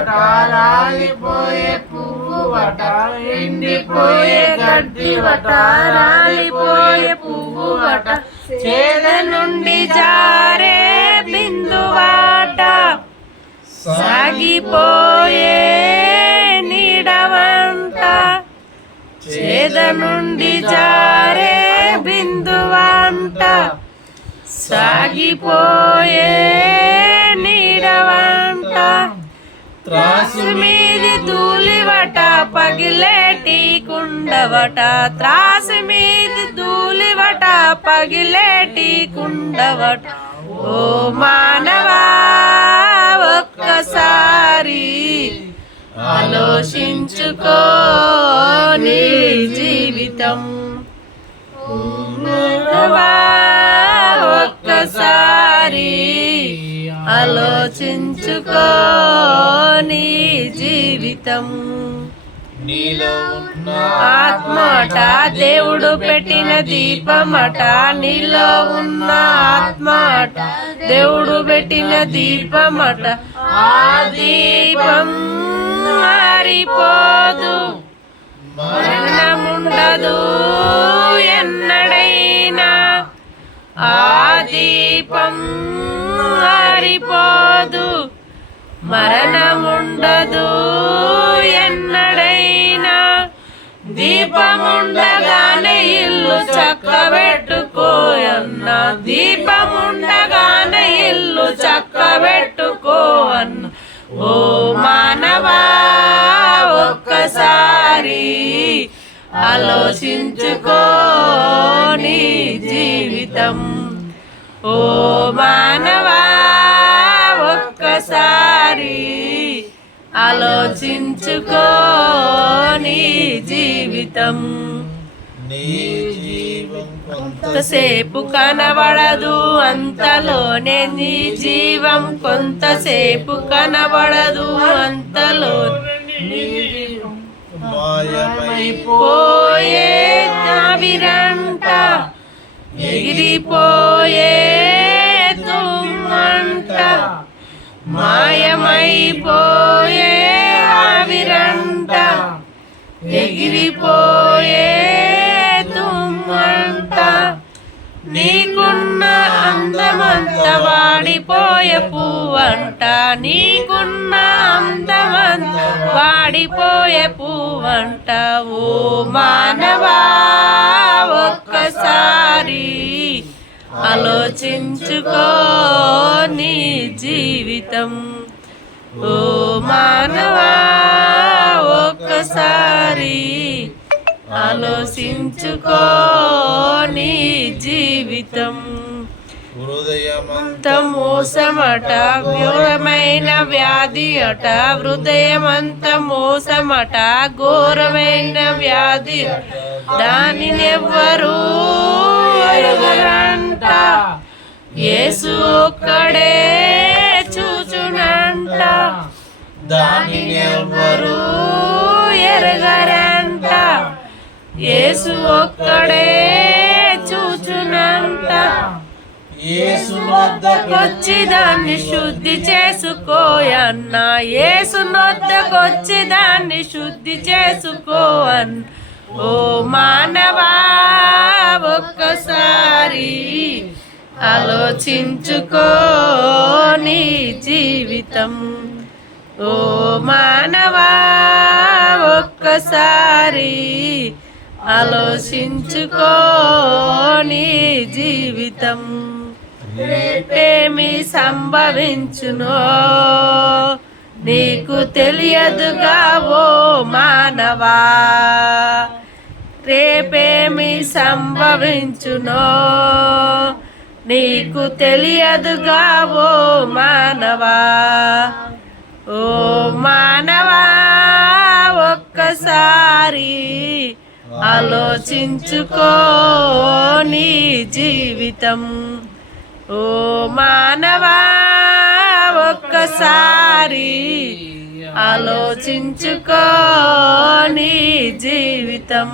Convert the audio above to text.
వట రాలిపోయే పువ్వు వట ఎండిపోయే గడ్డి వట రాలిపోయే పువ్వు వట చేద నుండి జారే బిందువాట సాగిపోయే నీడవంట చేద నుండి జారే బిందువంట సాగిపోయే నీడవంట త్రాసు మీది ధూళివట పగిలేటి కుండవట త్రాసు మీది ధూళివట పగిలేటి కుండవట ఓ మానవా ఒక్కసారి ఆలోచించుకో నీ జీవితం ఒక్కసారి ఆలోచించుకో నీ జీవితం ఆత్మట దేవుడు పెట్టిన దీపమట నీలో ఉన్న ఆత్మట దేవుడు పెట్టిన దీపమట ఆ దీపం మారిపోదు మరణముండదు ఎన్నడైనా ఆ దీపం మారిపోదు మరణముండదు ఎన్నడైనా దీపముండగానే ఇల్లు చక్కబెట్టుకోయన్న దీపముండగానే ఇల్లు చక్కబెట్టుకోవన్న ఓ మానవా ఒక్కసారి ఆలోచించుకో నీ జీవితం ఓ మానవా ఒక్కసారి ఆలోచించుకో నీ జీవితం కొంతసేపు కనబడదు అంతలోనే నీ జీవం కొంతసేపు కనబడదు అంతలో మాయమైపోయే ఆవిరంట ఎగిరిపోయే తుమ్మంట మాయమైపోయే ఆవిరంట ఎగిరిపోయే తుమ్మంట నీకున్న అందమంత వాడిపోయే పువ్వంట నీకున్న అందమంత వాడిపోయే పువ్వంట ఓ మానవా ఒక్కసారి ఆలోచించుకో నీ జీవితం ఓ మానవా ఒక్కసారి ఆలోచించుకో నీ జీవితం హృదయమంత మోసమట ఘోరమైన వ్యాధి అట హృదయమంత మోసమట ఘోరమైన వ్యాధి దానిని ఎవ్వరూ ఎరుగరంట యేసు ఒక్కడే చూచునంట దానిని ఎవ్వరూ ఎరగరంట యేసు ఒక్కడే చూచునంట యేసు వద్దకొచ్చి దాన్ని శుద్ధి చేసుకోయన్న యేసు వద్దకొచ్చి దాన్ని శుద్ధి చేసుకోవన్న ఓ మానవా ఒక్కసారి ఆలోచించుకో నీ జీవితం ఓ మానవా ఒక్కసారి ఆలోచించుకో నీ జీవితం రేపేమి సంభవించునో నీకు తెలియదుగా ఓ మానవా రేపేమి సంభవించునో నీకు తెలియదుగా ఓ మానవా ఓ మానవా ఒక్కసారి ఆలోచించుకో నీ జీవితం ఓ మానవా ఒక్కసారి ఆలోచించుకో నీ జీవితం